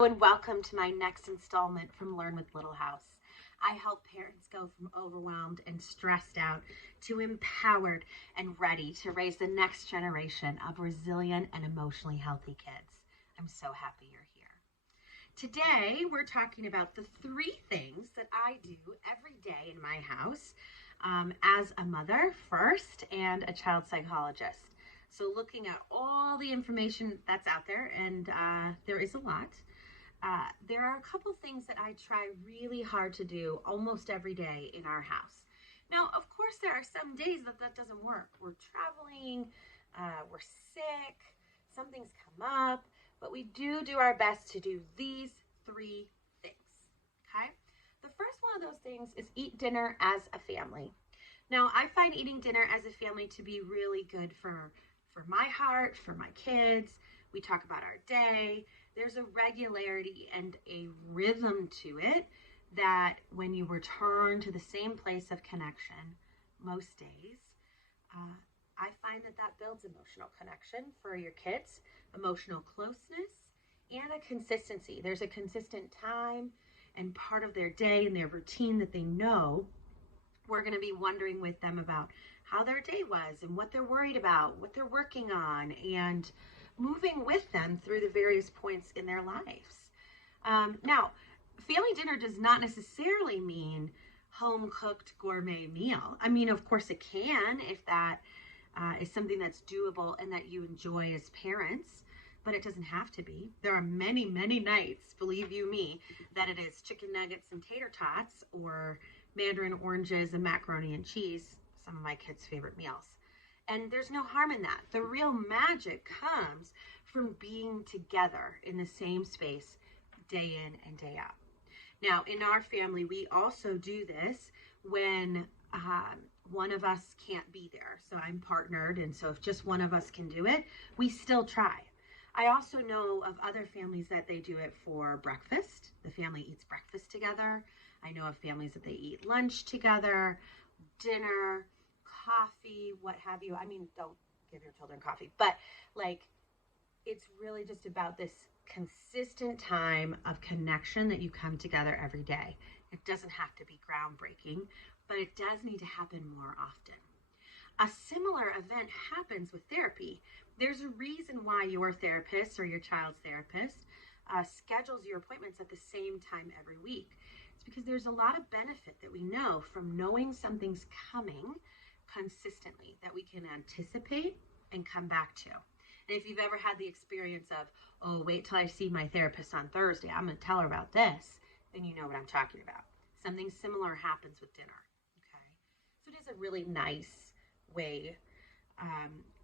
And welcome to my next installment from Learn with Little House. I help parents go from overwhelmed and stressed out to empowered and ready to raise the next generation of resilient and emotionally healthy kids. I'm so happy you're here. Today, we're talking about the 3 things that I do every day in my house as a mother first and a child psychologist. So looking at all the information that's out there, and there is a lot, there are a couple things that I try really hard to do almost every day in our house. Now, of course, there are some days that doesn't work. We're traveling, we're sick, something's come up, but we do our best to do these 3 things, okay? The first one of those things is eat dinner as a family. Now, I find eating dinner as a family to be really good for my heart, for my kids. We talk about our day. There's a regularity and a rhythm to it that when you return to the same place of connection most days, I find that builds emotional connection for your kids, emotional closeness, and a consistency. There's a consistent time and part of their day and their routine that they know. We're going to be wondering with them about how their day was and what they're worried about, what they're working on, and moving with them through the various points in their lives. Now, family dinner does not necessarily mean home-cooked gourmet meal. I mean, of course it can if that is something that's doable and that you enjoy as parents, but it doesn't have to be. There are many, many nights, believe you me, that it is chicken nuggets and tater tots or mandarin oranges and macaroni and cheese, some of my kids' favorite meals. And there's no harm in that. The real magic comes from being together in the same space day in and day out. Now, in our family, we also do this when one of us can't be there. So I'm partnered, and so if just one of us can do it, we still try. I also know of other families that they do it for breakfast. The family eats breakfast together. I know of families that they eat lunch together, dinner, coffee, what have you. I mean, don't give your children coffee, but it's really just about this consistent time of connection that you come together every day. It doesn't have to be groundbreaking, but it does need to happen more often. A similar event happens with therapy. There's a reason why your therapist or your child's therapist schedules your appointments at the same time every week. It's because there's a lot of benefit that we know from knowing something's coming consistently that we can anticipate and come back to. And if you've ever had the experience of, oh, wait till I see my therapist on Thursday, I'm going to tell her about this, then you know what I'm talking about. Something similar happens with dinner, okay? So it is a really nice way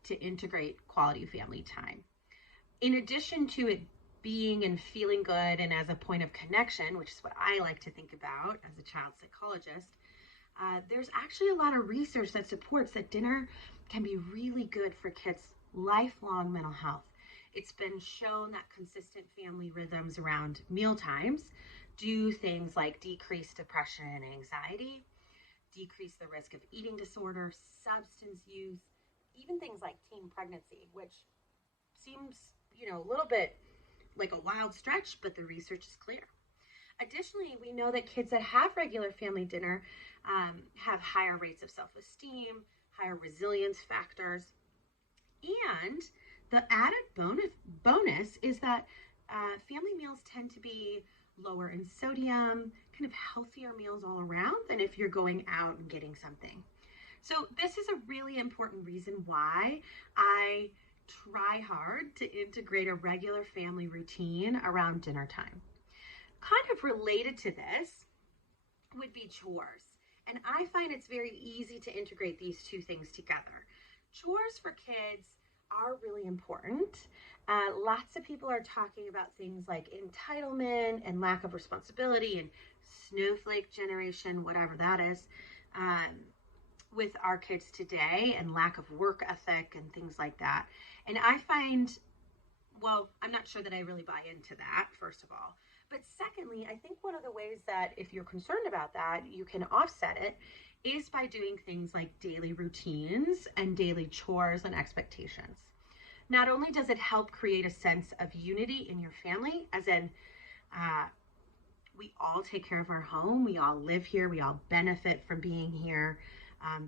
to integrate quality family time. In addition to it being and feeling good and as a point of connection, which is what I like to think about as a child psychologist, there's actually a lot of research that supports that dinner can be really good for kids' lifelong mental health. It's been shown that consistent family rhythms around meal times do things like decrease depression and anxiety, decrease the risk of eating disorder, substance use, even things like teen pregnancy, which seems, a little bit like a wild stretch, but the research is clear. Additionally, we know that kids that have regular family dinner have higher rates of self-esteem, higher resilience factors, and the added bonus is that family meals tend to be lower in sodium, kind of healthier meals all around than if you're going out and getting something. So this is a really important reason why I try hard to integrate a regular family routine around dinner time. Kind of related to this would be chores. And I find it's very easy to integrate these 2 things together. Chores for kids are really important. Lots of people are talking about things like entitlement and lack of responsibility and snowflake generation, whatever that is, with our kids today, and lack of work ethic and things like that. And I find, I'm not sure that I really buy into that, first of all. But secondly, I think one of the ways that if you're concerned about that, you can offset it is by doing things like daily routines and daily chores and expectations. Not only does it help create a sense of unity in your family, as in We all take care of our home. We all live here. We all benefit from being here.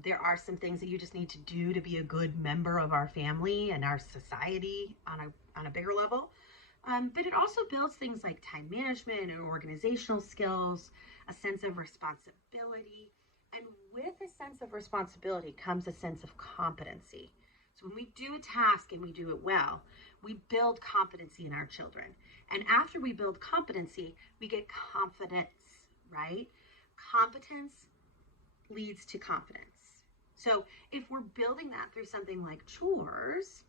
There are some things that you just need to do to be a good member of our family and our society on a bigger level. But it also builds things like time management and organizational skills, a sense of responsibility. And with a sense of responsibility comes a sense of competency. So when we do a task and we do it well, we build competency in our children. And after we build competency, we get confidence, right? Competence leads to confidence. So if we're building that through something like chores,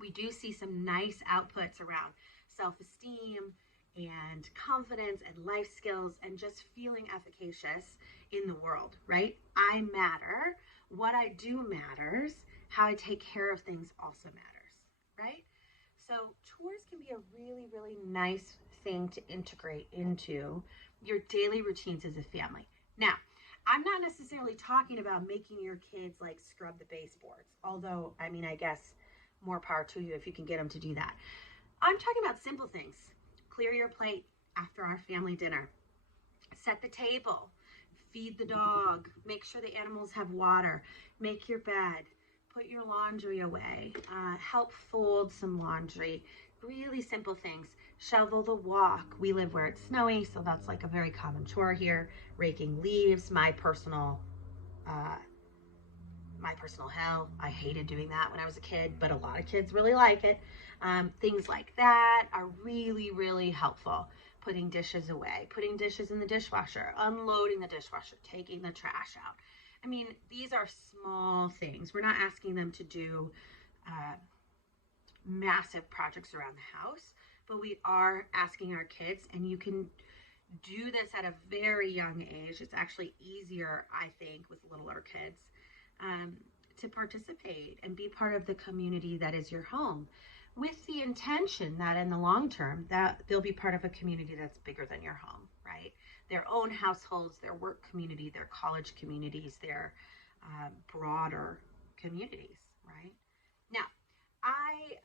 we do see some nice outputs around self-esteem and confidence and life skills and just feeling efficacious in the world, right? I matter. What I do matters. How I take care of things also matters, right? So chores can be a really, really nice thing to integrate into your daily routines as a family. Now, I'm not necessarily talking about making your kids like scrub the baseboards, although, I mean, I guess more power to you if you can get them to do that. I'm talking about simple things. Clear your plate after our family dinner. Set the table. Feed the dog. Make sure the animals have water. Make your bed. Put your laundry away. Help fold some laundry. Really simple things. Shovel the walk. We live where it's snowy, so that's like a very common chore here. Raking leaves, my personal hell. I hated doing that when I was a kid, but a lot of kids really like it. Things like that are really, really helpful. Putting dishes away, putting dishes in the dishwasher, unloading the dishwasher, taking the trash out. I mean, these are small things. We're not asking them to do massive projects around the house, but we are asking our kids, and you can do this at a very young age. It's actually easier, I think, with littler kids to participate and be part of the community that is your home, with the intention that in the long term that they'll be part of a community that's bigger than your home, right? Their own households, their work community, their college communities, their broader communities, right? Now, I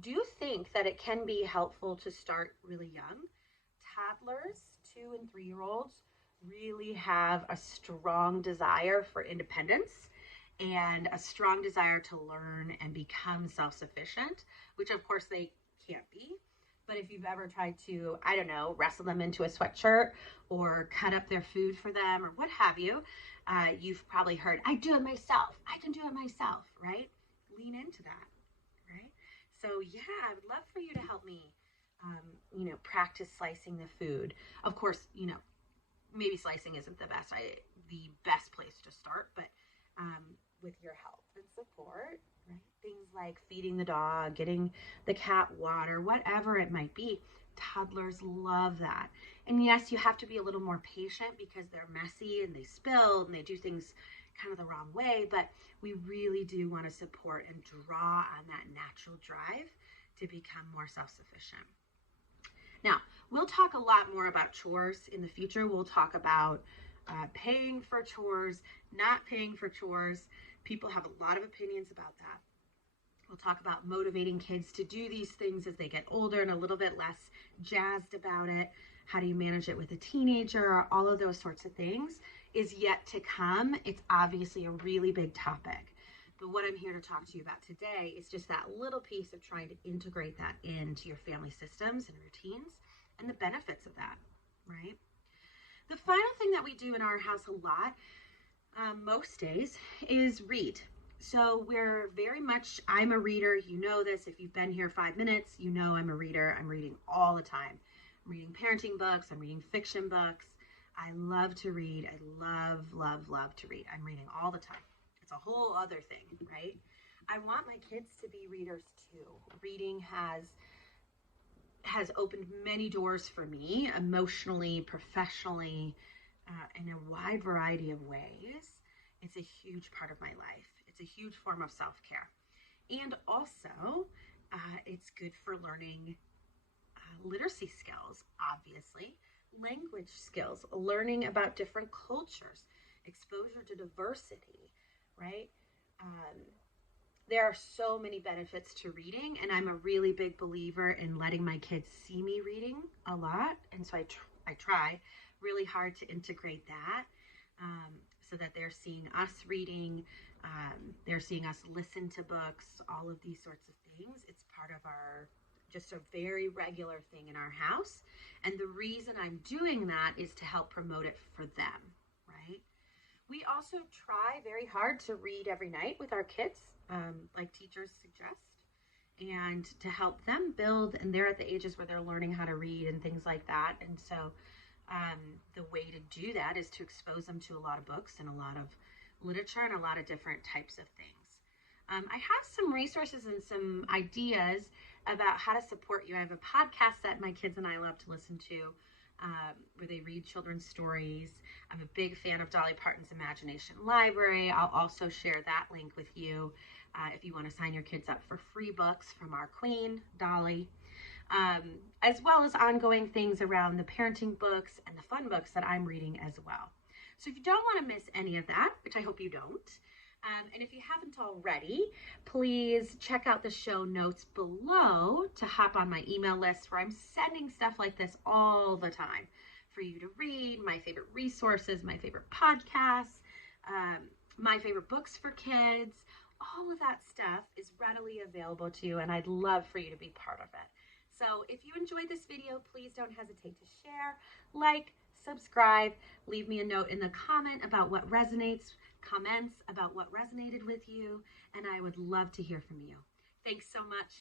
do think that it can be helpful to start really young. Toddlers, 2 and 3-year-olds, really have a strong desire for independence and a strong desire to learn and become self-sufficient, which of course they can't be. But if you've ever tried to, I don't know, wrestle them into a sweatshirt or cut up their food for them or what have you, you've probably heard, I do it myself. I can do it myself, right? Lean into that, right? So yeah, I would love for you to help me, practice slicing the food. Of course, maybe slicing isn't the best place to start, but with your help and support, right? Things like feeding the dog, getting the cat water, whatever it might be. Toddlers love that. And yes, you have to be a little more patient because they're messy and they spill and they do things kind of the wrong way, but we really do want to support and draw on that natural drive to become more self-sufficient. Now, we'll talk a lot more about chores in the future. We'll talk about paying for chores, not paying for chores. People have a lot of opinions about that. We'll talk about motivating kids to do these things as they get older and a little bit less jazzed about it. How do you manage it with a teenager? All of those sorts of things is yet to come. It's obviously a really big topic. But what I'm here to talk to you about today is just that little piece of trying to integrate that into your family systems and routines and the benefits of that, right? The final thing that we do in our house a lot, most days, is read. So I'm a reader. You know this. If you've been here 5 minutes, you know I'm a reader. I'm reading all the time. I'm reading parenting books. I'm reading fiction books. I love to read. I love to read. I'm reading all the time. It's a whole other thing, right? I want my kids to be readers too. Reading has opened many doors for me, emotionally, professionally, in a wide variety of ways. It's a huge part of my life. It's a huge form of self-care. And also, it's good for learning literacy skills, obviously, language skills, learning about different cultures, exposure to diversity, right? there are so many benefits to reading, and I'm a really big believer in letting my kids see me reading a lot. And so I try really hard to integrate that, so that they're seeing us reading, they're seeing us listen to books, all of these sorts of things. It's part of just a very regular thing in our house. And the reason I'm doing that is to help promote it for them, right? We also try very hard to read every night with our kids, like teachers suggest, and to help them build. And they're at the ages where they're learning how to read and things like that. And so the way to do that is to expose them to a lot of books and a lot of literature and a lot of different types of things. I have some resources and some ideas about how to support you. I have a podcast that my kids and I love to listen to, where they read children's stories. I'm a big fan of Dolly Parton's Imagination Library. I'll also share that link with you if you want to sign your kids up for free books from our queen, Dolly, as well as ongoing things around the parenting books and the fun books that I'm reading as well. So if you don't want to miss any of that, which I hope you don't, and if you haven't already, please check out the show notes below to hop on my email list, where I'm sending stuff like this all the time for you to read, my favorite resources, my favorite podcasts, my favorite books for kids. All of that stuff is readily available to you, and I'd love for you to be part of it. So if you enjoyed this video, please don't hesitate to share, like, subscribe, leave me a note in the comments about what resonated with you, and I would love to hear from you. Thanks so much.